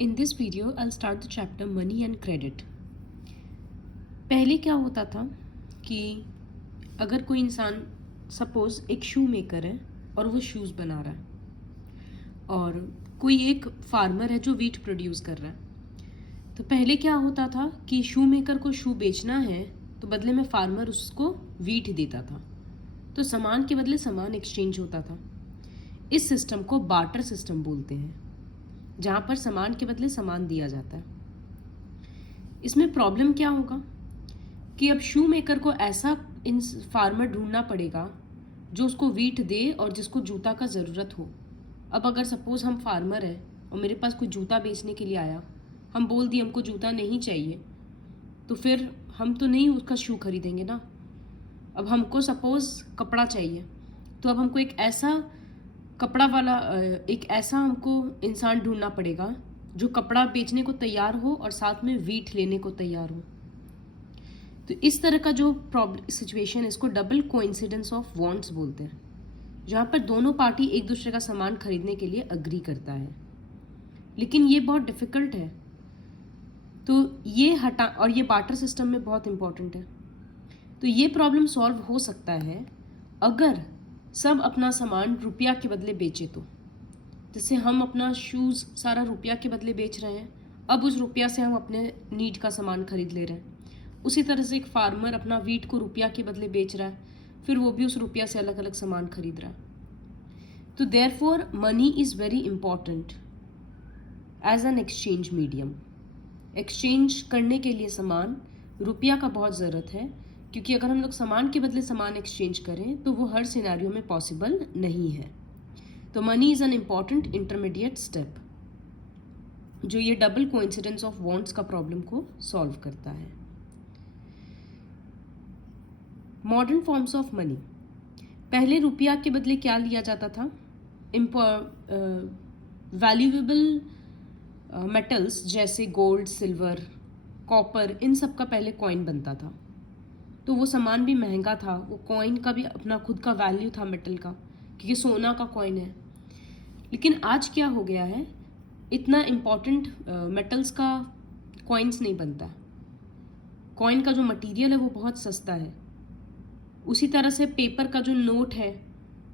In this video, I'll start the chapter Money and Credit. पहले क्या होता था कि अगर कोई इंसान सपोज एक शू मेकर है और वो शूज़ बना रहा है और कोई एक फार्मर है जो वीट प्रोड्यूस कर रहा है, तो पहले क्या होता था कि शू मेकर को शू बेचना है तो बदले में फार्मर उसको वीट देता था, तो सामान के बदले सामान एक्सचेंज होता था। इस सिस्टम को बार्टर सिस्टम बोलते हैं, जहाँ पर सामान के बदले सामान दिया जाता है। इसमें प्रॉब्लम क्या होगा कि अब शू मेकर को ऐसा इन फार्मर ढूंढना पड़ेगा जो उसको वीट दे और जिसको जूता का ज़रूरत हो। अब अगर सपोज़ हम फार्मर हैं और मेरे पास कोई जूता बेचने के लिए आया, हम बोल दिए हमको जूता नहीं चाहिए, तो फिर हम तो नहीं उसका शू खरीदेंगे ना। अब हमको सपोज़ कपड़ा चाहिए, तो अब हमको एक ऐसा कपड़ा वाला एक ऐसा हमको इंसान ढूंढना पड़ेगा जो कपड़ा बेचने को तैयार हो और साथ में वीट लेने को तैयार हो। तो इस तरह का जो प्रॉब्लम सिचुएशन है, इसको डबल कोइंसिडेंस ऑफ वांट्स बोलते हैं, जहाँ पर दोनों पार्टी एक दूसरे का सामान खरीदने के लिए अग्री करता है। लेकिन ये बहुत डिफ़िकल्ट है, तो ये हटा, और ये बार्टर सिस्टम में बहुत इम्पॉर्टेंट है। तो ये प्रॉब्लम सॉल्व हो सकता है अगर सब अपना सामान रुपया के बदले बेचे। तो जैसे हम अपना शूज़ सारा रुपया के बदले बेच रहे हैं, अब उस रुपया से हम अपने नीड का सामान खरीद ले रहे हैं। उसी तरह से एक फार्मर अपना वीट को रुपया के बदले बेच रहा है, फिर वो भी उस रुपया से अलग अलग सामान खरीद रहा है। तो therefore money is very important as an exchange medium. Exchange करने के लिए सामान रुपया का बहुत ज़रूरत है, क्योंकि अगर हम लोग सामान के बदले सामान एक्सचेंज करें तो वो हर सिनेरियो में पॉसिबल नहीं है। तो money is an important intermediate step जो ये डबल कोइंसिडेंस ऑफ वांट्स का प्रॉब्लम को सॉल्व करता है। Modern forms of money. पहले रुपया के बदले क्या लिया जाता था? वैल्यूएबल मेटल्स जैसे गोल्ड, सिल्वर, कॉपर, इन सब का पहले कॉइन बनता था। तो वो सामान भी महंगा था, वो कॉइन का भी अपना खुद का वैल्यू था मेटल का, क्योंकि सोना का कॉइन है। लेकिन आज क्या हो गया है, इतना इम्पॉर्टेंट मेटल्स का कॉइन्स नहीं बनता। कॉइन का जो मटेरियल है वो बहुत सस्ता है। उसी तरह से पेपर का जो नोट है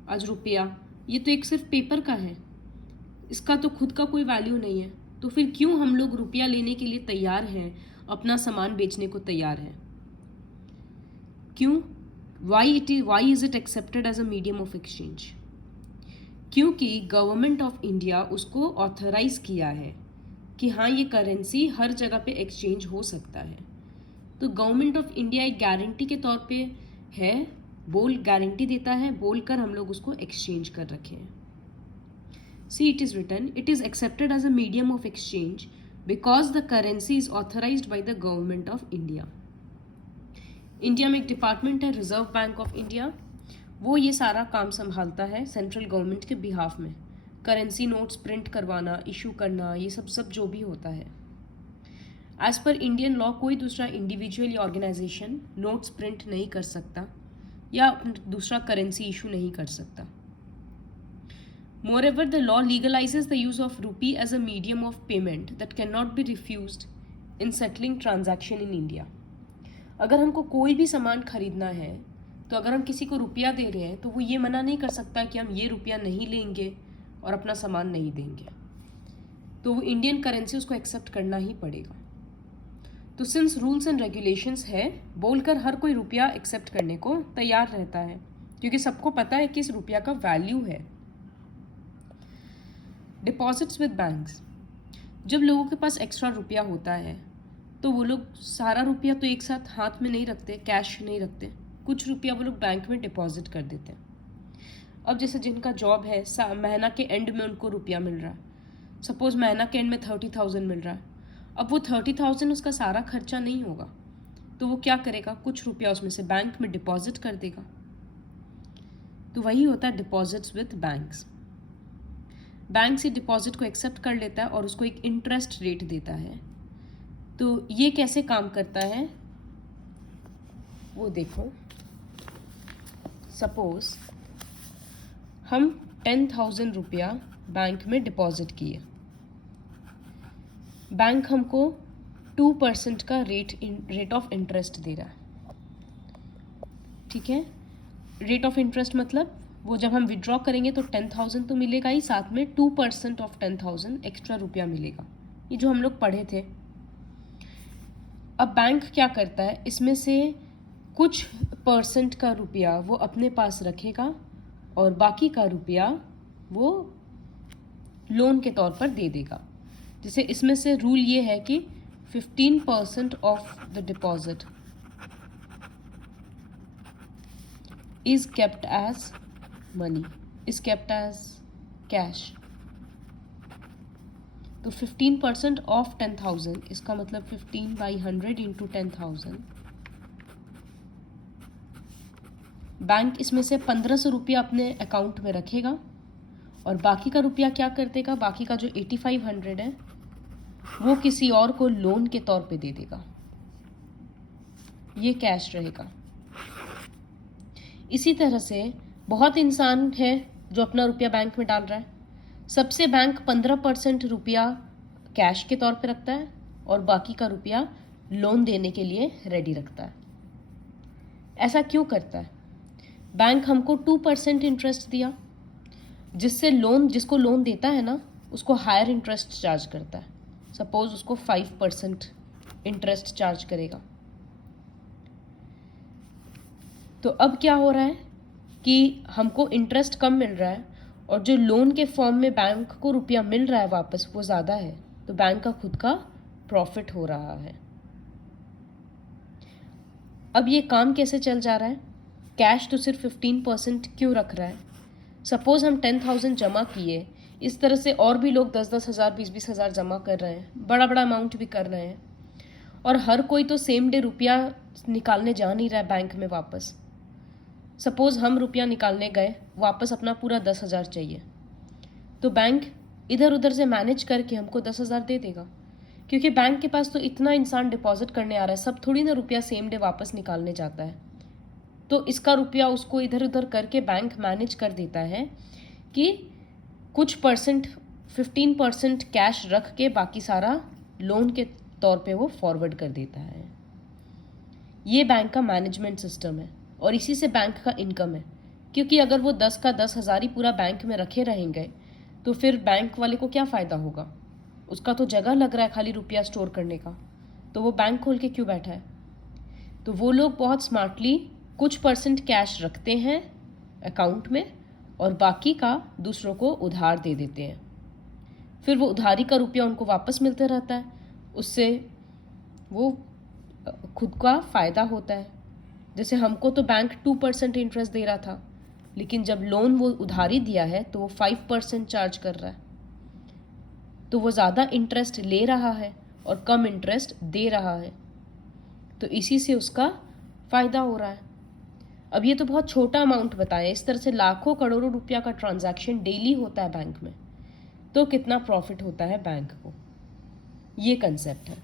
आज रुपया, ये तो एक सिर्फ पेपर का है, इसका तो खुद का कोई वैल्यू नहीं है। तो फिर क्यों हम लोग रुपया लेने के लिए तैयार हैं, अपना सामान बेचने को तैयार हैं? क्यों? why is it accepted as a medium of exchange? क्योंकि गवर्नमेंट ऑफ इंडिया उसको ऑथराइज किया है कि हाँ, ये करेंसी हर जगह पे एक्सचेंज हो सकता है। तो गवर्नमेंट ऑफ इंडिया एक गारंटी के तौर पे है, गारंटी देता है, बोलकर हम लोग उसको एक्सचेंज कर रखे हैं। See, it is written, it is accepted as a medium of exchange because the currency is authorized by the government of India. India में एक डिपार्टमेंट है, रिजर्व बैंक ऑफ इंडिया, वो ये सारा काम संभालता है सेंट्रल गवर्नमेंट के बिहाफ में। करेंसी नोट्स प्रिंट करवाना, इशू करना, ये सब जो भी होता है। एज पर इंडियन लॉ कोई दूसरा इंडिविजुअल या ऑर्गेनाइजेशन नोट्स प्रिंट नहीं कर सकता या दूसरा करेंसी इशू नहीं कर सकता। Moreover, the law legalizes the use of rupee as a medium of payment that cannot be refused in settling transaction in India. अगर हमको कोई भी सामान खरीदना है, तो अगर हम किसी को रुपया दे रहे हैं तो वो ये मना नहीं कर सकता कि हम ये रुपया नहीं लेंगे और अपना सामान नहीं देंगे। तो वो इंडियन करेंसी उसको एक्सेप्ट करना ही पड़ेगा। तो सिंस रूल्स एंड रेगुलेशंस है, बोलकर हर कोई रुपया एक्सेप्ट करने को तैयार रहता है, क्योंकि सबको पता है कि इस रुपया का वैल्यू है। Deposits with banks. जब लोगों के पास एक्स्ट्रा रुपया होता है तो वो लोग सारा रुपया तो एक साथ हाथ में नहीं रखते, कैश नहीं रखते, कुछ रुपया वो लोग बैंक में डिपॉजिट कर देते हैं। अब जैसे जिनका जॉब है, महीना के एंड में उनको रुपया मिल रहा है, सपोज महीना के एंड में 30,000 मिल रहा है। अब वो 30,000 उसका सारा खर्चा नहीं होगा, तो वो क्या करेगा, कुछ रुपया उसमें से बैंक में डिपॉजिट कर देगा। तो वही होता है डिपॉजिट्स विद बैंक्स। बैंक से डिपॉजिट को एक्सेप्ट कर लेता है और उसको एक इंटरेस्ट रेट देता है। तो ये कैसे काम करता है वो देखो। सपोज हम 10,000 रुपया बैंक में डिपॉजिट किए, बैंक हमको 2% का रेट ऑफ इंटरेस्ट दे रहा है, ठीक है। रेट ऑफ इंटरेस्ट मतलब वो जब हम विड्रॉ करेंगे तो 10,000 तो मिलेगा ही, साथ में 2% ऑफ 10,000 एक्स्ट्रा रुपया मिलेगा, ये जो हम लोग पढ़े थे। अब बैंक क्या करता है, इसमें से कुछ परसेंट का रुपया वो अपने पास रखेगा और बाकी का रुपया वो लोन के तौर पर दे देगा। जैसे इसमें से रूल ये है कि 15% of the deposit is kept as money, is kept as cash। तो 15% ऑफ 10,000, इसका मतलब 15/100 इंटू 10,000। बैंक इसमें से 1,500 रुपया अपने अकाउंट में रखेगा और बाकी का रुपया क्या कर देगा, बाकी का जो 8,500 है वो किसी और को लोन के तौर पे दे देगा, ये कैश रहेगा। इसी तरह से बहुत इंसान है जो अपना रुपया बैंक में डाल रहा है, सबसे बैंक 15% रुपया कैश के तौर पे रखता है और बाकी का रुपया लोन देने के लिए रेडी रखता है। ऐसा क्यों करता है? बैंक हमको 2% इंटरेस्ट दिया, जिससे जिसको लोन देता है ना उसको हायर इंटरेस्ट चार्ज करता है। सपोज उसको 5% इंटरेस्ट चार्ज करेगा। तो अब क्या हो रहा है कि हमको इंटरेस्ट कम मिल रहा है और जो लोन के फॉर्म में बैंक को रुपया मिल रहा है वापस वो ज़्यादा है, तो बैंक का खुद का प्रॉफिट हो रहा है। अब ये काम कैसे चल जा रहा है? कैश तो सिर्फ 15% क्यों रख रहा है? सपोज हम 10,000 जमा किए, इस तरह से और भी लोग 10-10 हज़ार 20-20 हज़ार जमा कर रहे हैं, बड़ा बड़ा अमाउंट भी कर रहे हैं, और हर कोई तो सेम डे रुपया निकालने जा नहीं रहा है बैंक में वापस। सपोज हम रुपया निकालने गए, वापस अपना पूरा 10,000 चाहिए, तो बैंक इधर उधर से मैनेज करके हमको 10,000 दे देगा, क्योंकि बैंक के पास तो इतना इंसान डिपॉजिट करने आ रहा है, सब थोड़ी ना रुपया सेम डे वापस निकालने जाता है। तो इसका रुपया उसको इधर उधर करके बैंक मैनेज कर देता है कि कुछ परसेंट 15% कैश रख के बाकी सारा लोन के तौर पे वो फॉरवर्ड कर देता है। ये बैंक का मैनेजमेंट सिस्टम है और इसी से बैंक का इनकम है, क्योंकि अगर वो 10 का 10,000 ही पूरा बैंक में रखे रहेंगे तो फिर बैंक वाले को क्या फ़ायदा होगा? उसका तो जगह लग रहा है खाली रुपया स्टोर करने का, तो वो बैंक खोल के क्यों बैठा है? तो वो लोग बहुत स्मार्टली कुछ परसेंट कैश रखते हैं अकाउंट में और बाकी का दूसरों को उधार दे देते हैं। फिर वो उधारी का रुपया उनको वापस मिलता रहता है, उससे वो खुद का फ़ायदा होता है। जैसे हमको तो बैंक 2% इंटरेस्ट दे रहा था, लेकिन जब लोन वो उधारी दिया है तो वो 5% चार्ज कर रहा है, तो वो ज़्यादा इंटरेस्ट ले रहा है और कम इंटरेस्ट दे रहा है, तो इसी से उसका फ़ायदा हो रहा है। अब ये तो बहुत छोटा अमाउंट बताया, इस तरह से लाखों करोड़ों रुपया का ट्रांजैक्शन डेली होता है बैंक में, तो कितना प्रॉफिट होता है बैंक को, ये कंसेप्ट है।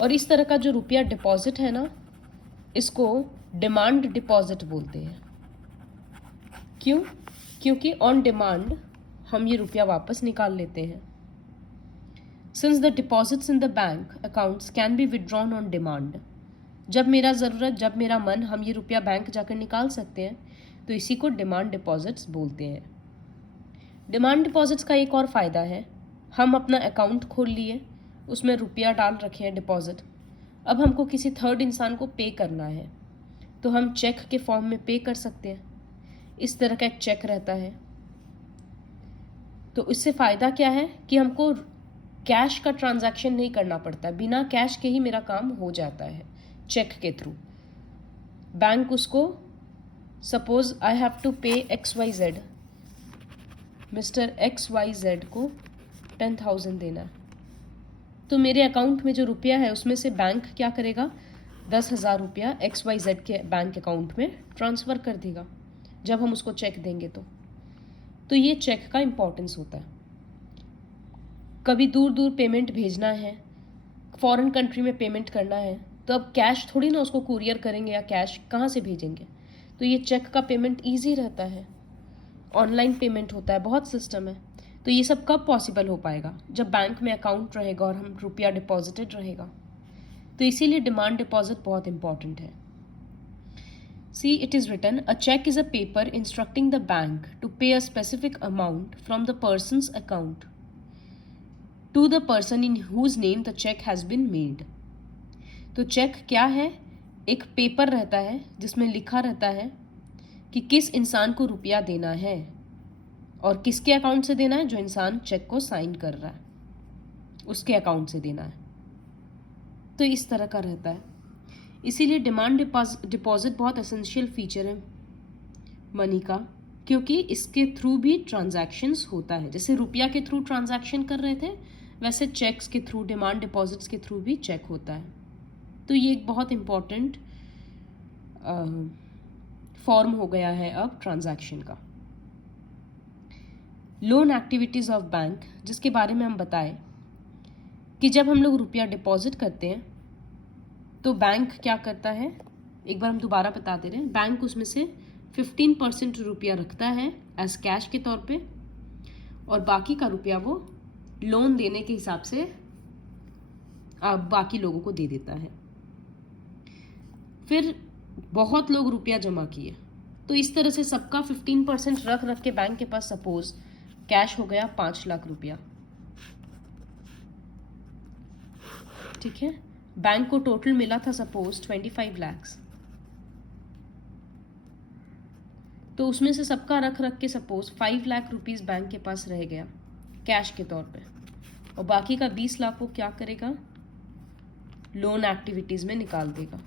और इस तरह का जो रुपया डिपॉजिट है ना, इसको डिमांड डिपॉजिट बोलते हैं। क्यों? क्योंकि ऑन डिमांड हम ये रुपया वापस निकाल लेते हैं। Since the deposits in the bank accounts can be withdrawn on demand, जब मेरा ज़रूरत, जब मेरा मन, हम ये रुपया बैंक जाकर निकाल सकते हैं, तो इसी को डिमांड डिपॉजिट्स बोलते हैं। डिमांड डिपॉजिट्स का एक और फ़ायदा है, हम अपना अकाउंट खोल लिए, उसमें रुपया डाल रखे हैं डिपॉजिट, अब हमको किसी थर्ड इंसान को पे करना है तो हम चेक के फॉर्म में पे कर सकते हैं। इस तरह का एक चेक रहता है। तो इससे फ़ायदा क्या है कि हमको कैश का ट्रांजैक्शन नहीं करना पड़ता, बिना कैश के ही मेरा काम हो जाता है चेक के थ्रू। बैंक उसको, सपोज आई हैव टू पे XYZ, मिस्टर XYZ को 10,000 देना है, तो मेरे अकाउंट में जो रुपया है उसमें से बैंक क्या करेगा, 10,000 रुपया XYZ के बैंक अकाउंट में ट्रांसफ़र कर देगा जब हम उसको चेक देंगे तो ये चेक का इम्पोर्टेंस होता है। कभी दूर दूर पेमेंट भेजना है, फॉरेन कंट्री में पेमेंट करना है, तो अब कैश थोड़ी ना उसको कुरियर करेंगे या कैश कहाँ से भेजेंगे, तो ये चेक का पेमेंट ईजी रहता है, ऑनलाइन पेमेंट होता है, बहुत सिस्टम है। तो ये सब कब पॉसिबल हो पाएगा? जब बैंक में अकाउंट रहेगा और हम रुपया डिपॉजिटेड रहेगा। तो इसीलिए डिमांड डिपॉजिट बहुत इंपॉर्टेंट है। See, it is written, a check is a paper instructing the bank to pay a specific amount from the person's account to the person in whose name the check has been made. तो check क्या है? एक paper रहता है जिसमें लिखा रहता है कि किस इंसान को रुपया देना है और किसके अकाउंट से देना है, जो इंसान चेक को साइन कर रहा है उसके अकाउंट से देना है। तो इस तरह का रहता है। इसीलिए डिमांड डिपॉजिट बहुत एसेंशियल फीचर है मनी का, क्योंकि इसके थ्रू भी ट्रांजैक्शंस होता है। जैसे रुपया के थ्रू ट्रांजैक्शन कर रहे थे, वैसे चेक्स के थ्रू, डिमांड डिपॉजिट्स के थ्रू भी चेक होता है। तो ये एक बहुत इम्पॉर्टेंट फॉर्म हो गया है अब ट्रांजैक्शन का। लोन एक्टिविटीज़ ऑफ बैंक, जिसके बारे में हम बताएं कि जब हम लोग रुपया डिपॉजिट करते हैं तो बैंक क्या करता है, एक बार हम दोबारा बता दे रहे हैं। बैंक उसमें से 15% रुपया रखता है एज कैश के तौर पे, और बाकी का रुपया वो लोन देने के हिसाब से बाकी लोगों को दे देता है। फिर बहुत लोग रुपया जमा किए, तो इस तरह से सबका 15% रख रख के बैंक के पास सपोज कैश हो गया 5 लाख रुपया। ठीक है, बैंक को टोटल मिला था सपोज 25 लाख, तो उसमें से सबका रख रख के सपोज 5 लाख रुपीस बैंक के पास रह गया कैश के तौर पे, और बाकी का 20 लाख वो क्या करेगा, लोन एक्टिविटीज में निकाल देगा।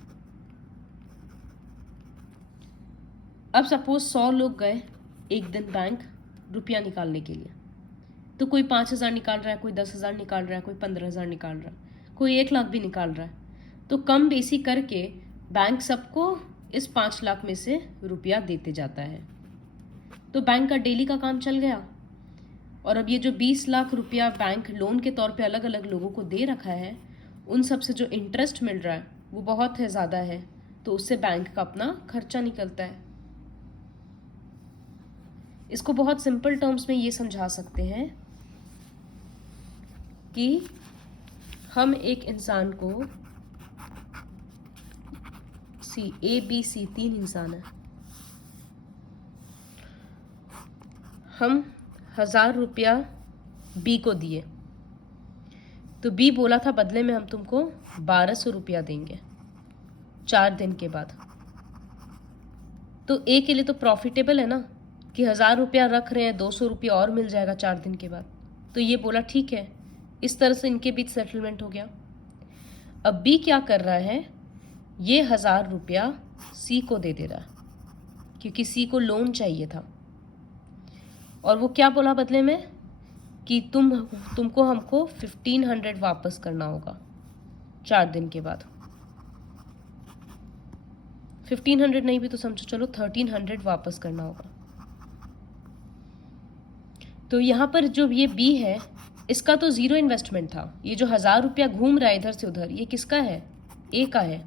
अब सपोज 100 लोग गए एक दिन बैंक रुपया निकालने के लिए, तो कोई 5,000 निकाल रहा है, कोई 10,000 निकाल रहा है, कोई 15,000 निकाल रहा है, कोई 1 लाख भी निकाल रहा है। तो कम बेसी करके बैंक सबको इस 5 लाख में से रुपया देते जाता है। तो बैंक का डेली का काम चल गया। और अब ये जो 20 लाख रुपया बैंक लोन के तौर पे अलग अलग लोगों को दे रखा है, उन सब से जो इंटरेस्ट मिल रहा है वो बहुत है ज़्यादा है, तो उससे बैंक का अपना खर्चा निकलता है। इसको बहुत सिंपल टर्म्स में ये समझा सकते हैं कि हम एक इंसान को ABC 3 इंसान है, हम 1,000 रुपया बी को दिए, तो बी बोला था बदले में हम तुमको 1,200 रुपया देंगे 4 दिन के बाद। तो ए के लिए तो प्रॉफिटेबल है ना कि 1,000 रुपया रख रहे हैं, 200 रुपया और मिल जाएगा 4 दिन के बाद। तो ये बोला ठीक है, इस तरह से इनके बीच सेटलमेंट हो गया। अब बी क्या कर रहा है, ये 1,000 रुपया सी को दे रहा है, क्योंकि सी को लोन चाहिए था। और वो क्या बोला बदले में कि तुमको हमको 1,500 वापस करना होगा 4 दिन के बाद। 1,500 नहीं भी तो समझो चलो 1,300 वापस करना होगा। तो यहाँ पर जो ये बी है, इसका तो ज़ीरो इन्वेस्टमेंट था। ये जो 1,000 रुपया घूम रहा है इधर से उधर, ये किसका है, ए का है।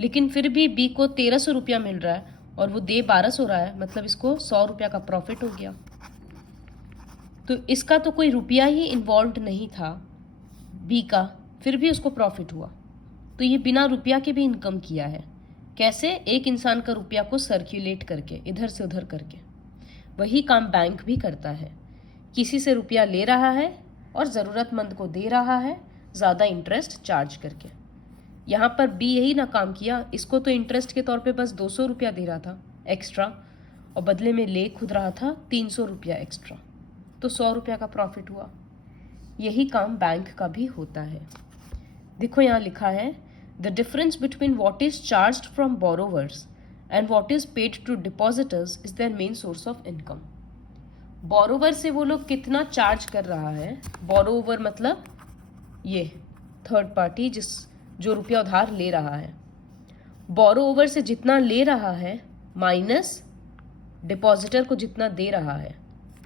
लेकिन फिर भी बी को 1,300 रुपया मिल रहा है और वो दे 1,200 रहा है, मतलब इसको 100 रुपया का प्रॉफिट हो गया। तो इसका तो कोई रुपया ही इन्वॉल्व नहीं था बी का, फिर भी उसको प्रॉफिट हुआ। तो ये बिना रुपया के भी इनकम किया है। कैसे, एक इंसान का रुपया को सर्कुलेट करके, इधर से उधर करके। वही काम बैंक भी करता है, किसी से रुपया ले रहा है और ज़रूरतमंद को दे रहा है ज़्यादा इंटरेस्ट चार्ज करके। यहाँ पर बी यही ना काम किया, इसको तो इंटरेस्ट के तौर पे बस 200 रुपया दे रहा था एक्स्ट्रा, और बदले में ले खुद रहा था 300 रुपया एक्स्ट्रा, तो 100 रुपया का प्रॉफिट हुआ। यही काम बैंक का भी होता है। देखो यहाँ लिखा है, the difference between what is charged from borrowers and what is paid to depositors is their main source of income. Borrower से वो लोग कितना चार्ज कर रहा है, बोरोवर मतलब ये थर्ड पार्टी जो रुपया उधार ले रहा है, बोरोवर से जितना ले रहा है माइनस डिपॉजिटर को जितना दे रहा है,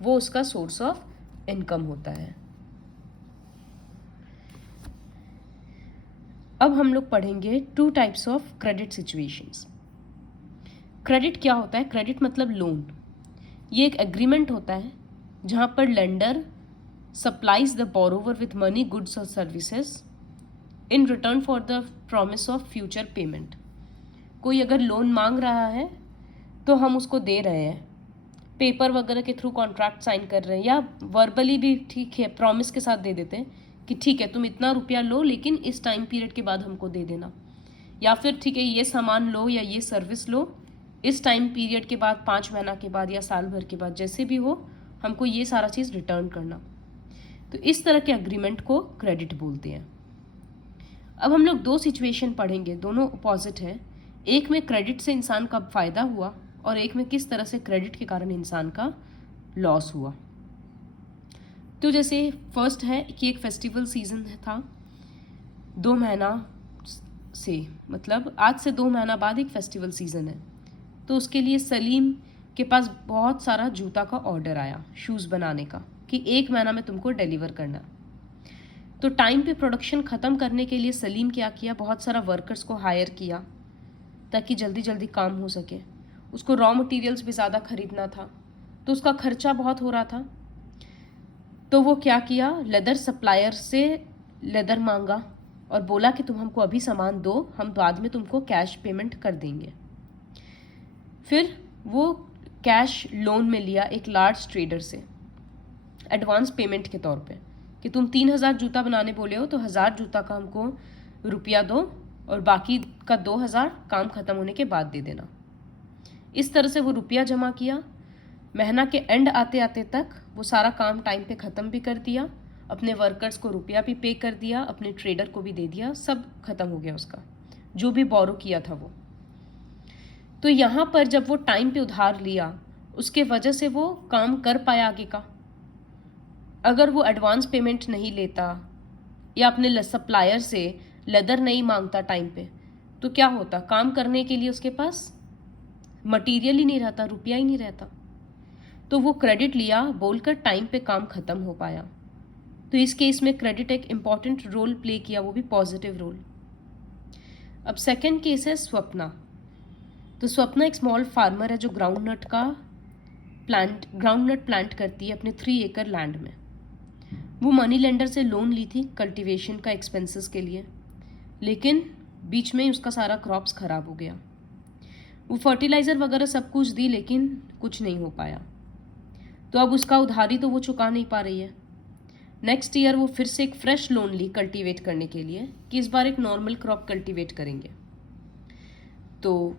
वो उसका सोर्स ऑफ इनकम होता है। अब हम लोग पढ़ेंगे 2 types of credit situations. Credit क्या होता है, क्रेडिट मतलब लोन। ये एक एग्रीमेंट होता है जहाँ पर lender supplies the borrower with money, goods और services in return for the promise of future payment. कोई अगर लोन मांग रहा है तो हम उसको दे रहे हैं, पेपर वगैरह के थ्रू कॉन्ट्रैक्ट साइन कर रहे हैं, या वर्बली भी ठीक है, प्रॉमिस के साथ दे देते हैं कि ठीक है तुम इतना रुपया लो लेकिन इस टाइम पीरियड के बाद हमको दे देना, या फिर ठीक है ये सामान लो या ये सर्विस लो, इस टाइम पीरियड के बाद 5 महीना के बाद या साल भर के बाद जैसे भी हो हमको ये सारा चीज़ रिटर्न करना। तो इस तरह के अग्रीमेंट को क्रेडिट बोलते हैं। अब हम लोग 2 सिचुएशन पढ़ेंगे, दोनों अपोजिट है। एक में क्रेडिट से इंसान का फ़ायदा हुआ और एक में किस तरह से क्रेडिट के कारण इंसान का लॉस हुआ। तो जैसे फर्स्ट है कि एक फेस्टिवल सीजन था, 2 महीना से मतलब आज से 2 महीना बाद एक फेस्टिवल सीज़न है, तो उसके लिए सलीम के पास बहुत सारा जूता का ऑर्डर आया शूज़ बनाने का कि 1 महीना में तुमको डिलीवर करना। तो टाइम पे प्रोडक्शन ख़त्म करने के लिए सलीम क्या किया, बहुत सारा वर्कर्स को हायर किया ताकि जल्दी जल्दी काम हो सके। उसको रॉ मटेरियल्स भी ज़्यादा खरीदना था तो उसका खर्चा बहुत हो रहा था। तो वो क्या किया, लेदर सप्लायर से लेदर मांगा और बोला कि तुम हमको अभी सामान दो, हम बाद में तुमको कैश पेमेंट कर देंगे। फिर वो कैश लोन में लिया एक लार्ज ट्रेडर से एडवांस पेमेंट के तौर पे कि तुम 3000 जूता बनाने बोले हो तो 1000 जूता का हमको रुपया दो और बाकी का 2000 काम ख़त्म होने के बाद दे देना। इस तरह से वो रुपया जमा किया। महीना के एंड आते आते तक वो सारा काम टाइम पे ख़त्म भी कर दिया, अपने वर्कर्स को रुपया भी पे कर दिया, अपने ट्रेडर को भी दे दिया, सब ख़त्म हो गया उसका जो भी बोरो किया था वो। तो यहाँ पर जब वो टाइम पे उधार लिया उसके वजह से वो काम कर पाया आगे का। अगर वो एडवांस पेमेंट नहीं लेता या अपने सप्लायर से लेदर नहीं मांगता टाइम पे तो क्या होता, काम करने के लिए उसके पास मटेरियल ही नहीं रहता, रुपया ही नहीं रहता। तो वो क्रेडिट लिया बोलकर टाइम पे काम ख़त्म हो पाया। तो इस केस में क्रेडिट एक इम्पॉर्टेंट रोल प्ले किया, वो भी पॉजिटिव रोल। अब सेकेंड केस है स्वप्ना। तो स्वप्ना एक स्मॉल फार्मर है जो ग्राउंडनट प्लांट करती है अपने 3 एकड़ लैंड में। वो मनी लेंडर से लोन ली थी कल्टीवेशन का एक्सपेंसेस के लिए, लेकिन बीच में ही उसका सारा क्रॉप्स ख़राब हो गया। वो फर्टिलाइज़र वगैरह सब कुछ दी लेकिन कुछ नहीं हो पाया। तो अब उसका उधारी तो वो चुका नहीं पा रही है। नेक्स्ट ईयर वो फिर से एक फ्रेश लोन ली कल्टीवेट करने के लिए कि इस बार एक नॉर्मल क्रॉप कल्टीवेट करेंगे। तो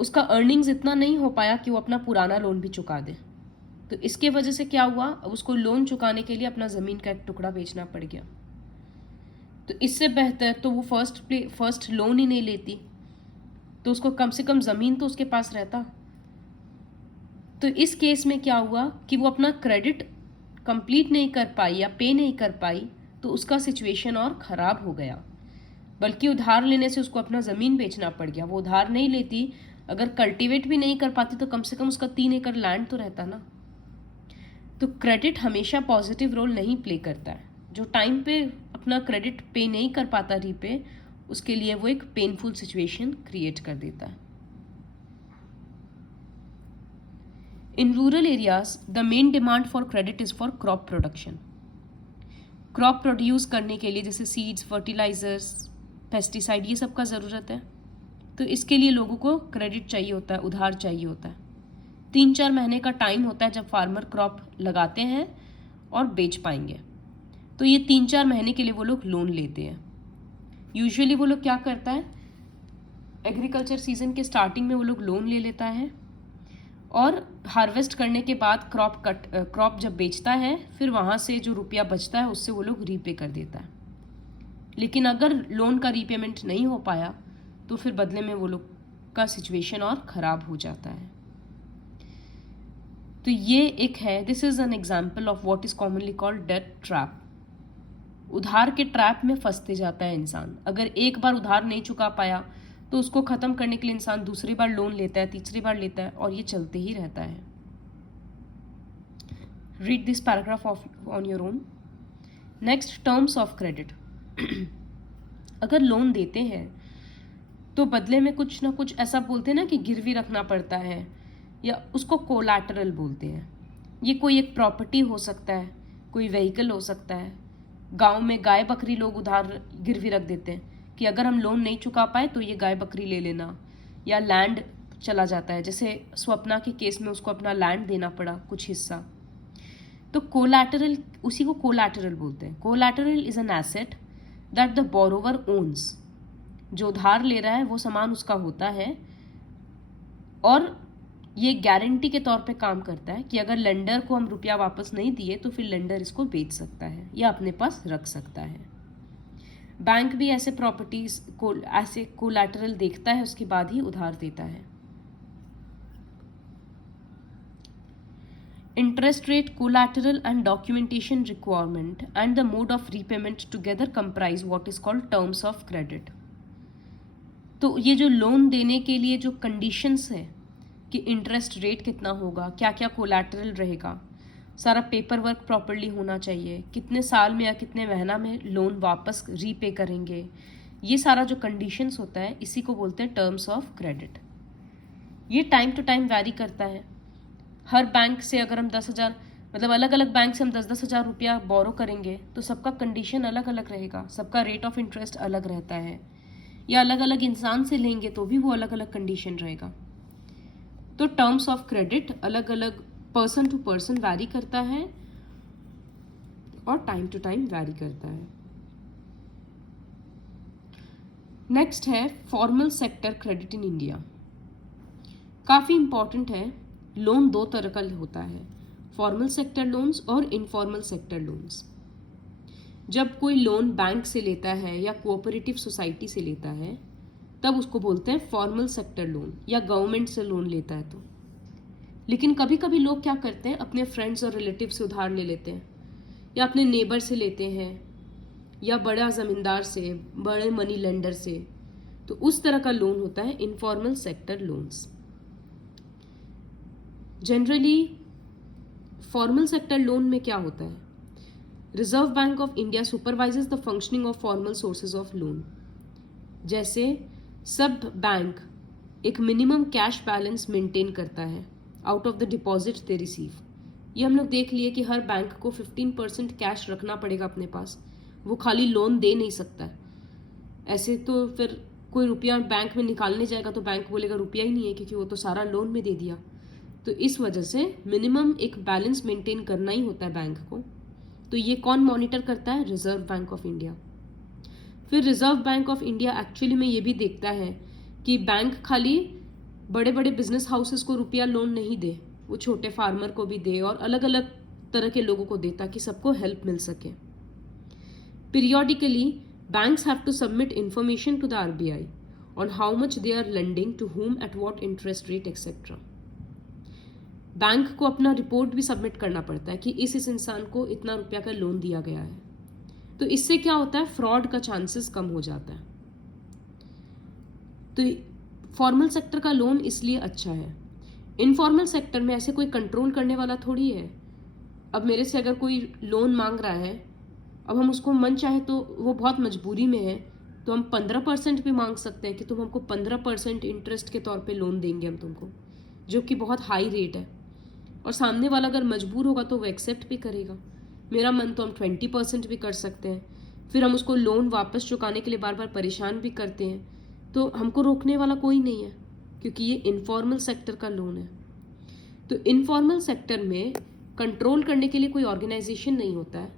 उसका अर्निंग्स इतना नहीं हो पाया कि वो अपना पुराना लोन भी चुका दे। तो इसके वजह से क्या हुआ, अब उसको लोन चुकाने के लिए अपना ज़मीन का एक टुकड़ा बेचना पड़ गया। तो इससे बेहतर तो वो फर्स्ट लोन ही नहीं लेती, तो उसको कम से कम ज़मीन तो उसके पास रहता। तो इस केस में क्या हुआ कि वो अपना क्रेडिट कंप्लीट नहीं कर पाई या पे नहीं कर पाई, तो उसका सिचुएशन और ख़राब हो गया। बल्कि उधार लेने से उसको अपना ज़मीन बेचना पड़ गया। वो उधार नहीं लेती, अगर कल्टीवेट भी नहीं कर पाती तो कम से कम उसका 3 एकड़ लैंड तो रहता ना। तो क्रेडिट हमेशा पॉजिटिव रोल नहीं प्ले करता है। जो टाइम पे अपना क्रेडिट पे नहीं कर पाता रीपे, उसके लिए वो एक पेनफुल सिचुएशन क्रिएट कर देता है। In rural areas the main demand for credit is for crop production. Crop produce करने के लिए जैसे सीड्स, फर्टिलाइजर्स, पेस्टिसाइड, ये सब का ज़रूरत है। तो इसके लिए लोगों को क्रेडिट चाहिए होता है, उधार चाहिए होता है। 3-4 महीने का टाइम होता है जब फार्मर क्रॉप लगाते हैं और बेच पाएंगे। तो ये 3-4 महीने के लिए वो लोग लोन लेते हैं। यूजुअली वो लोग क्या करता है, एग्रीकल्चर सीजन के स्टार्टिंग में वो लोग लोन ले लेता है और हार्वेस्ट करने के बाद क्रॉप जब बेचता है फिर वहाँ से जो रुपया बचता है उससे वो लोग रीपे कर देता है। लेकिन अगर लोन का रीपेमेंट नहीं हो पाया तो फिर बदले में वो लोग का सिचुएशन और ख़राब हो जाता है। तो ये एक है, this is an example of what is commonly called debt trap. उधार के ट्रैप में फंसते जाता है इंसान। अगर एक बार उधार नहीं चुका पाया तो उसको ख़त्म करने के लिए इंसान दूसरी बार लोन लेता है, तीसरी बार लेता है और ये चलते ही रहता है। Read this paragraph on your own. Next, terms of credit. अगर लोन देते हैं तो बदले में कुछ ना कुछ ऐसा बोलते हैं ना कि गिरवी रखना पड़ता है, या उसको कोलैटरल बोलते हैं। ये कोई एक प्रॉपर्टी हो सकता है, कोई व्हीकल हो सकता है। गांव में गाय बकरी लोग उधार गिरवी रख देते हैं कि अगर हम लोन नहीं चुका पाए तो ये गाय बकरी ले लेना, या लैंड चला जाता है, जैसे स्वप्ना के केस में उसको अपना लैंड देना पड़ा कुछ हिस्सा। तो कोलैटरल, उसी को कोलैटरल बोलते हैं। Collateral is an asset that the borrower owns. जो उधार ले रहा है वो सामान उसका होता है, और ये गारंटी के तौर पे काम करता है कि अगर लेंडर को हम रुपया वापस नहीं दिए तो फिर लेंडर इसको बेच सकता है या अपने पास रख सकता है। बैंक भी ऐसे प्रॉपर्टीज को, ऐसे कोलैटरल देखता है, उसके बाद ही उधार देता है। Interest rate, collateral and documentation requirement and the mode of repayment together comprise what is called terms of credit. तो ये जो लोन देने के लिए जो कंडीशंस है कि इंटरेस्ट रेट कितना होगा, क्या क्या कोलैटरल रहेगा, सारा पेपर वर्क प्रॉपरली होना चाहिए, कितने साल में या कितने महीना में लोन वापस रीपे करेंगे, ये सारा जो कंडीशंस होता है इसी को बोलते हैं टर्म्स ऑफ क्रेडिट। ये टाइम टू टाइम वैरी करता है। हर बैंक से अगर हम 10,000, मतलब अलग अलग बैंक से हम 10,000 रुपया बोरो करेंगे तो सबका कंडीशन अलग अलग रहेगा, सबका रेट ऑफ इंटरेस्ट अलग रहता है। या अलग अलग इंसान से लेंगे तो भी वो अलग अलग कंडीशन रहेगा। तो टर्म्स ऑफ क्रेडिट अलग अलग पर्सन टू पर्सन वैरी करता है और टाइम टू टाइम वैरी करता है। नेक्स्ट है formal sector credit in India. काफ़ी इंपॉर्टेंट है। लोन दो तरह का होता है, फॉर्मल सेक्टर लोन्स और इनफॉर्मल सेक्टर लोन्स। जब कोई लोन बैंक से लेता है या कोऑपरेटिव सोसाइटी से लेता है तब उसको बोलते हैं फॉर्मल सेक्टर लोन, या गवर्नमेंट से लोन लेता है तो। लेकिन कभी कभी लोग क्या करते हैं, अपने फ्रेंड्स और रिलेटिव से उधार ले लेते हैं, या अपने नेबर से लेते हैं, या बड़ा ज़मींदार से, बड़े मनी लेंडर से। तो उस तरह का लोन होता है informal sector loans. Generally formal sector loan में क्या होता है, reserve bank of India supervises the functioning of formal sources of loan. जैसे सब बैंक एक मिनिमम कैश बैलेंस मेंटेन करता है out of the deposit they receive. ये हम लोग देख लिए कि हर बैंक को 15% कैश रखना पड़ेगा अपने पास, वो खाली लोन दे नहीं सकता है। ऐसे तो फिर कोई रुपया बैंक में निकालने जाएगा तो बैंक बोलेगा रुपया ही नहीं है, क्योंकि वो तो सारा लोन में दे दिया। तो इस वजह से मिनिमम एक बैलेंस मेंटेन करना ही होता है बैंक को। तो ये कौन मॉनिटर करता है, रिजर्व बैंक ऑफ इंडिया। फिर reserve bank of India actually में ये भी देखता है कि बैंक खाली बड़े बड़े बिजनेस हाउसेस को रुपया लोन नहीं दे, वो छोटे फार्मर को भी दे और अलग अलग तरह के लोगों को दे, ताकि सबको हेल्प मिल सके। Periodically banks have to submit information to the RBI on how much they are lending to whom at what interest rate etcetera. Bank को अपना रिपोर्ट भी सबमिट करना पड़ता है कि इस इंसान को इतना रुपया का लोन दिया गया है। तो इससे क्या होता है, फ्रॉड का चांसेस कम हो जाता है। तो फॉर्मल सेक्टर का लोन इसलिए अच्छा है। इनफॉर्मल सेक्टर में ऐसे कोई कंट्रोल करने वाला थोड़ी है। अब मेरे से अगर कोई लोन मांग रहा है, अब हम उसको मन चाहे तो, वो बहुत मजबूरी में है तो हम 15% भी मांग सकते हैं कि तुम हमको 15% इंटरेस्ट के तौर पे लोन देंगे हम तुमको, जो कि बहुत हाई रेट है। और सामने वाला अगर मजबूर होगा तो वो एक्सेप्ट भी करेगा। मेरा मन तो हम 20% भी कर सकते हैं, फिर हम उसको लोन वापस चुकाने के लिए बार बार परेशान भी करते हैं, तो हमको रोकने वाला कोई नहीं है, क्योंकि ये इनफॉर्मल सेक्टर का लोन है। तो इनफॉर्मल सेक्टर में कंट्रोल करने के लिए कोई ऑर्गेनाइजेशन नहीं होता है,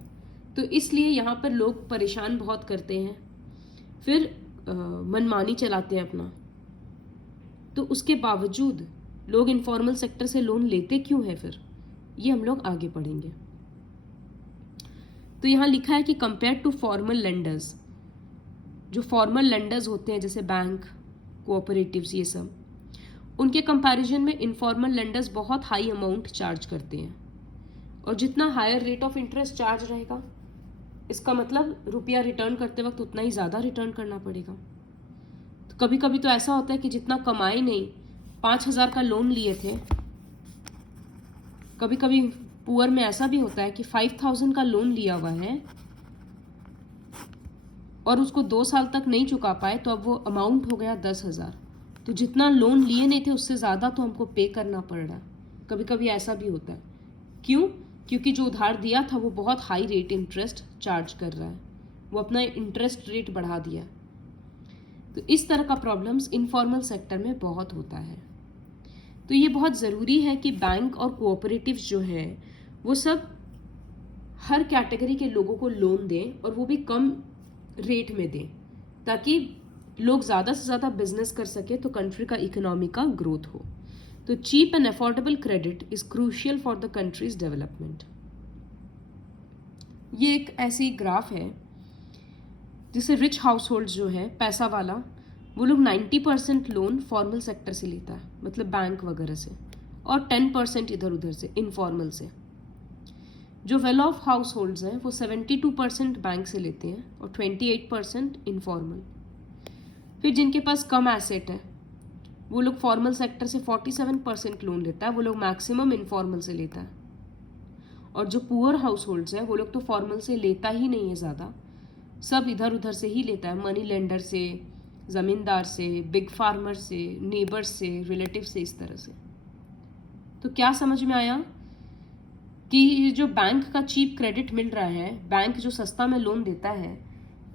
तो इसलिए यहाँ पर लोग परेशान बहुत करते हैं, फिर मनमानी चलाते हैं अपना। तो उसके बावजूद लोग इनफॉर्मल सेक्टर से लोन लेते क्यों है, फिर ये हम लोग आगे पढ़ेंगे। तो यहाँ लिखा है कि कंपेयर टू फॉर्मल लेंडर्स, जो फॉर्मल लेंडर्स होते हैं जैसे बैंक, कोऑपरेटिव्स, ये सब, उनके कंपैरिजन में इनफॉर्मल लेंडर्स बहुत हाई अमाउंट चार्ज करते हैं। और जितना higher rate of interest charge रहेगा, इसका मतलब रुपया रिटर्न करते वक्त उतना ही ज़्यादा रिटर्न करना पड़ेगा। तो कभी कभी तो ऐसा होता है कि जितना कमाए नहीं, 5,000 का लोन लिए थे, कभी कभी पुअर में ऐसा भी होता है कि 5,000 का लोन लिया हुआ है और उसको 2 साल तक नहीं चुका पाए, तो अब वो अमाउंट हो गया 10,000। तो जितना लोन लिए नहीं थे उससे ज़्यादा तो हमको पे करना पड़ रहा है। कभी कभी ऐसा भी होता है। क्यों? क्योंकि जो उधार दिया था वो बहुत हाई रेट इंटरेस्ट चार्ज कर रहा है, वो अपना इंटरेस्ट रेट बढ़ा दिया। तो इस तरह का प्रॉब्लम्स इनफॉर्मल सेक्टर में बहुत होता है। तो ये बहुत ज़रूरी है कि बैंक और कोऑपरेटिव्स जो है वो सब हर कैटेगरी के लोगों को लोन दें और वो भी कम रेट में दें, ताकि लोग ज़्यादा से ज़्यादा बिजनेस कर सके, तो कंट्री का इकोनॉमी का ग्रोथ हो। तो cheap and affordable credit is crucial for the country's development. ये एक ऐसी ग्राफ है जिसे रिच हाउस होल्ड जो है, पैसा वाला, वो लोग 90% लोन फॉर्मल सेक्टर से लेता है, मतलब बैंक वगैरह से, और 10% इधर उधर से, इनफॉर्मल से। जो वेल ऑफ हाउस होल्ड्स हैं वो 72% बैंक से लेते हैं और 28% इनफॉर्मल। फिर जिनके पास कम एसेट है वो लोग फॉर्मल सेक्टर से 47% लोन लेता है, वो लोग मैक्सिमम इनफॉर्मल से लेता है। और जो पुअर हाउस होल्ड्स हैं वो लोग तो फॉर्मल से लेता ही नहीं है ज़्यादा, सब इधर उधर से ही लेता है, मनी लेंडर से, ज़मींदार से, बिग फार्मर से, नेबर्स से, रिलेटिव से, इस तरह से। तो क्या समझ में आया कि ये जो बैंक का चीप क्रेडिट मिल रहा है, बैंक जो सस्ता में लोन देता है,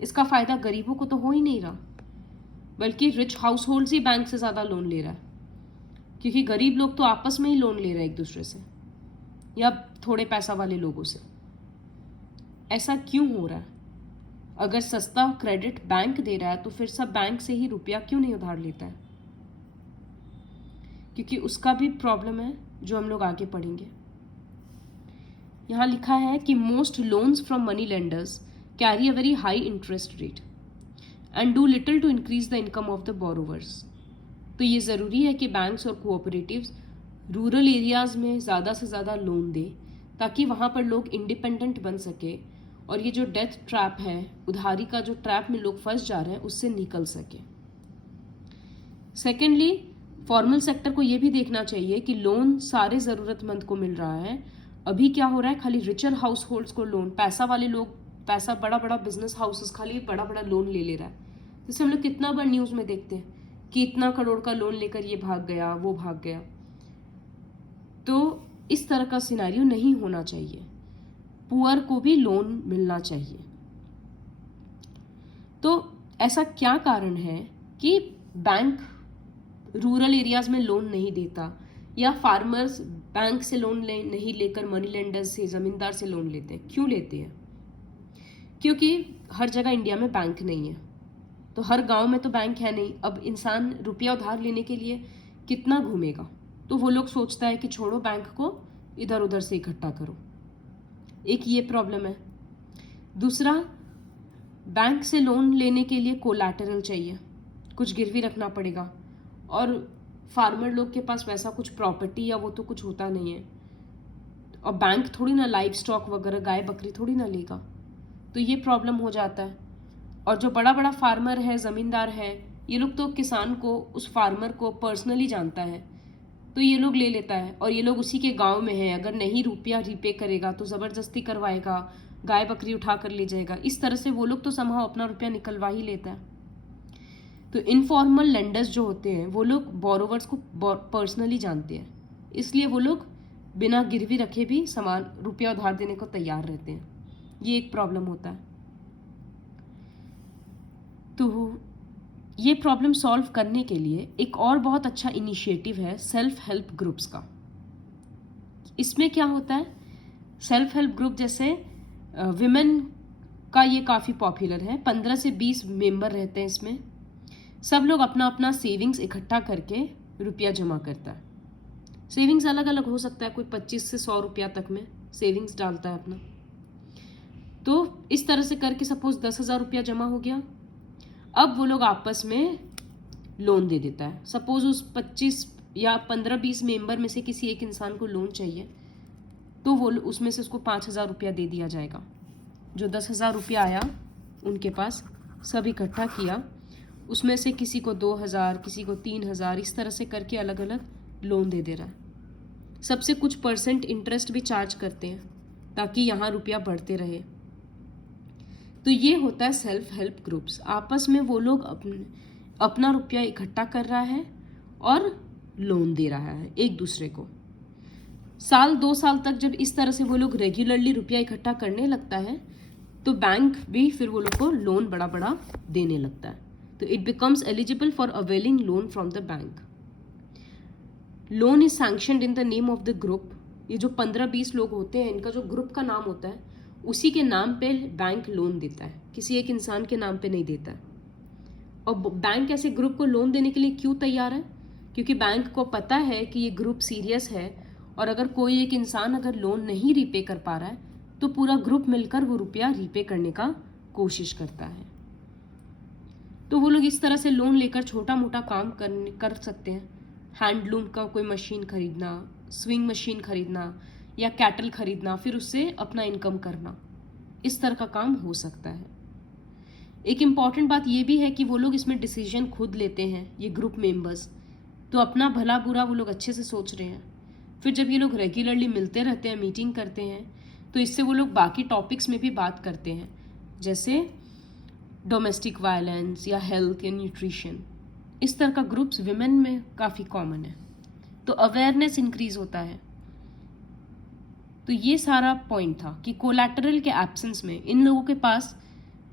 इसका फ़ायदा गरीबों को तो हो ही नहीं रहा, बल्कि रिच हाउस होल्ड्स ही बैंक से ज़्यादा लोन ले रहा है, क्योंकि गरीब लोग तो आपस में ही लोन ले रहे हैं एक दूसरे से या थोड़े पैसा वाले लोगों से। ऐसा क्यों हो रहा है? अगर सस्ता क्रेडिट बैंक दे रहा है तो फिर सब बैंक से ही रुपया क्यों नहीं उधार लेता है? क्योंकि उसका भी प्रॉब्लम है जो हम लोग आगे पढ़ेंगे। यहाँ लिखा है कि most loans from money lenders carry a very high interest rate and do little to increase the income of the borrowers. तो ये ज़रूरी है कि बैंक्स और कोऑपरेटिव्स रूरल एरियाज़ में ज़्यादा से ज़्यादा लोन दें, ताकि वहाँ पर लोग इंडिपेंडेंट बन सके और ये जो डेथ ट्रैप है, उधारी का जो ट्रैप में लोग फंस जा रहे हैं, उससे निकल सके। सेकेंडली, फॉर्मल सेक्टर को ये भी देखना चाहिए कि लोन सारे ज़रूरतमंद को मिल रहा है। अभी क्या हो रहा है, खाली रिचर हाउस होल्ड्स को लोन, पैसा वाले लोग, पैसा, बड़ा बड़ा बिजनेस हाउसेस खाली बड़ा बड़ा लोन ले रहा है। जैसे हम लोग कितना बार न्यूज़ में देखते हैं कि इतना करोड़ का लोन लेकर ये भाग गया, वो भाग गया। तो इस तरह का सिनेरियो नहीं होना चाहिए, पुअर को भी लोन मिलना चाहिए। तो ऐसा क्या कारण है कि बैंक रूरल एरियाज में लोन नहीं देता, या फार्मर्स बैंक से लोन नहीं लेकर मनी लेंडर्स से, ज़मींदार से लोन लेते हैं? क्यों लेते हैं? क्योंकि हर जगह इंडिया में बैंक नहीं है, तो हर गांव में तो बैंक है नहीं। अब इंसान रुपया उधार लेने के लिए कितना घूमेगा, तो वो लोग सोचता है कि छोड़ो, बैंक को इधर उधर से इकट्ठा करो। एक ये प्रॉब्लम है। दूसरा, बैंक से लोन लेने के लिए कोलैटरल चाहिए, कुछ गिरवी रखना पड़ेगा, और फार्मर लोग के पास वैसा कुछ प्रॉपर्टी या वो तो कुछ होता नहीं है, और बैंक थोड़ी ना लाइव स्टॉक वगैरह, गाय बकरी थोड़ी ना लेगा, तो ये प्रॉब्लम हो जाता है। और जो बड़ा बड़ा फार्मर है, ज़मींदार है, ये लोग तो किसान को, उस फार्मर को पर्सनली जानता है, तो ये लोग ले लेता है, और ये लोग उसी के गांव में हैं, अगर नहीं रुपया रीपे करेगा तो ज़बरदस्ती करवाएगा, गाय बकरी उठा कर ले जाएगा। इस तरह से वो लोग तो समहाउ अपना रुपया निकलवा ही लेता है। तो इनफॉर्मल लेंडर्स जो होते हैं वो लोग बोरोवर्स को पर्सनली जानते हैं, इसलिए वो लोग बिना गिरवी रखे भी सामान, रुपया उधार देने को तैयार रहते हैं। ये एक प्रॉब्लम होता है। तो ये प्रॉब्लम सॉल्व करने के लिए एक और बहुत अच्छा इनिशिएटिव है सेल्फ हेल्प ग्रुप्स का। इसमें क्या होता है, सेल्फ हेल्प ग्रुप जैसे विमेन का ये काफ़ी पॉपुलर है, 15 से 20 मेंबर रहते हैं इसमें। सब लोग अपना अपना सेविंग्स इकट्ठा करके रुपया जमा करता है। सेविंग्स अलग अलग हो सकता है, कोई 25 से 100 रुपया तक में सेविंग्स डालता है अपना। तो इस तरह से करके सपोज 10,000 रुपया जमा हो गया, अब वो लोग आपस में लोन दे देता है। सपोज उस 25 या 15-20 मेंबर में से किसी एक इंसान को लोन चाहिए, तो वो उसमें से उसको 5,000 रुपया दे दिया जाएगा। जो 10,000 रुपया आया उनके पास, सब इकट्ठा किया, उसमें से किसी को 2,000, किसी को 3,000, इस तरह से करके अलग अलग लोन दे रहा है। सबसे कुछ परसेंट इंटरेस्ट भी चार्ज करते हैं ताकि यहाँ रुपया बढ़ते रहे। तो ये होता है सेल्फ हेल्प ग्रुप्स। आपस में वो लोग अपना रुपया इकट्ठा कर रहा है और लोन दे रहा है एक दूसरे को। साल 2 साल तक जब इस तरह से वो लोग रेगुलरली रुपया इकट्ठा करने लगता है तो बैंक भी फिर वो लोग को लोन बड़ा बड़ा देने लगता है। तो it becomes eligible for availing loan from the bank. Loan is sanctioned in the name of the group. ये जो 15-20 लोग होते हैं, इनका जो ग्रुप का नाम होता है, उसी के नाम पे बैंक लोन देता है, किसी एक इंसान के नाम पे नहीं देता है। और बैंक ऐसे ग्रुप को लोन देने के लिए क्यों तैयार है? क्योंकि बैंक को पता है कि ये ग्रुप सीरियस है और अगर कोई एक इंसान अगर लोन नहीं रीपे कर पा रहा है तो पूरा ग्रुप मिलकर वो रुपया रीपे करने का कोशिश करता है। तो वो लोग इस तरह से लोन लेकर छोटा मोटा काम कर सकते हैं। हैंडलूम का कोई मशीन खरीदना, स्विंग मशीन खरीदना या कैटल खरीदना, फिर उससे अपना इनकम करना, इस तरह का काम हो सकता है। एक इम्पॉर्टेंट बात यह भी है कि वो लोग इसमें डिसीजन खुद लेते हैं, ये ग्रुप मेंबर्स, तो अपना भला बुरा वो लोग अच्छे से सोच रहे हैं। फिर जब ये लोग रेगुलरली मिलते रहते हैं, मीटिंग करते हैं, तो इससे वो लोग बाकी टॉपिक्स में भी बात करते हैं, जैसे डोमेस्टिक वायलेंस या हेल्थ या न्यूट्रिशन। इस तरह का ग्रुप्स विमेन में काफ़ी कॉमन है, तो अवेयरनेस इंक्रीज होता है। तो ये सारा पॉइंट था कि कोलैटरल के एब्सेंस में इन लोगों के पास,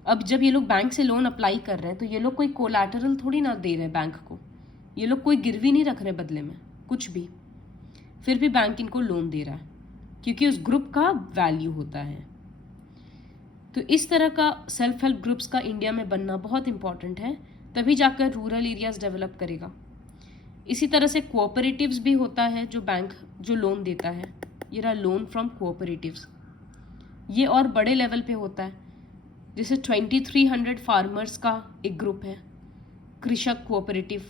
अब जब ये लोग बैंक से लोन अप्लाई कर रहे हैं तो ये लोग कोई कोलैटरल थोड़ी ना दे रहे बैंक को, ये लोग कोई गिरवी नहीं रख रहे बदले में कुछ भी, फिर भी बैंक इनको लोन दे रहा है क्योंकि उस ग्रुप का वैल्यू होता है। तो इस तरह का सेल्फ हेल्प ग्रुप्स का इंडिया में बनना बहुत इंपॉर्टेंट है, तभी जाकर रूरल एरियाज डेवलप करेगा। इसी तरह से कोऑपरेटिव्स भी होता है जो बैंक जो लोन देता है, ये रहा लोन फ्रॉम कोऑपरेटिव्स। ये और बड़े लेवल पे होता है, जैसे 2300 फार्मर्स का एक ग्रुप है, कृषक कोऑपरेटिव,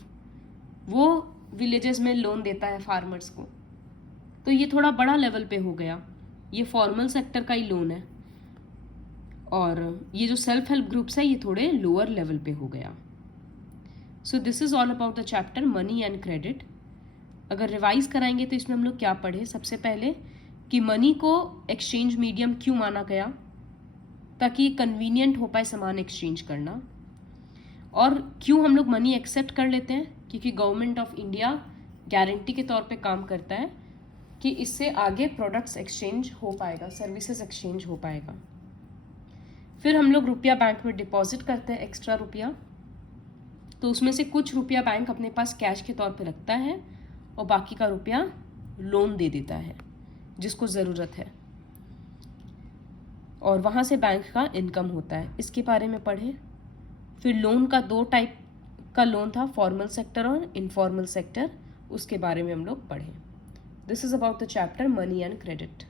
वो विलेजेस में लोन देता है फार्मर्स को। तो ये थोड़ा बड़ा लेवल पे हो गया, ये फॉर्मल सेक्टर का ही लोन है। और ये जो सेल्फ हेल्प ग्रुप्स है ये थोड़े लोअर लेवल पे हो गया। So this is all about the chapter money and credit. अगर रिवाइज कराएंगे तो इसमें हम लोग क्या पढ़े? सबसे पहले कि मनी को एक्सचेंज मीडियम क्यों माना गया, ताकि कन्वीनियंट हो पाए सामान एक्सचेंज करना। और क्यों हम लोग मनी एक्सेप्ट कर लेते हैं? क्योंकि गवर्नमेंट ऑफ इंडिया गारंटी के तौर पे काम करता है कि इससे आगे प्रोडक्ट्स एक्सचेंज हो पाएगा, सर्विसेज एक्सचेंज हो पाएगा। फिर हम लोग रुपया बैंक में डिपॉजिट करते हैं, एक्स्ट्रा रुपया, तो उसमें से कुछ रुपया बैंक अपने पास कैश के तौर पे रखता है और बाकी का रुपया लोन दे देता है जिसको ज़रूरत है, और वहाँ से बैंक का इनकम होता है। इसके बारे में पढ़े। फिर लोन का 2 टाइप का लोन था, फॉर्मल सेक्टर और इनफॉर्मल सेक्टर, उसके बारे में हम लोग पढ़े। This is about the chapter money and credit.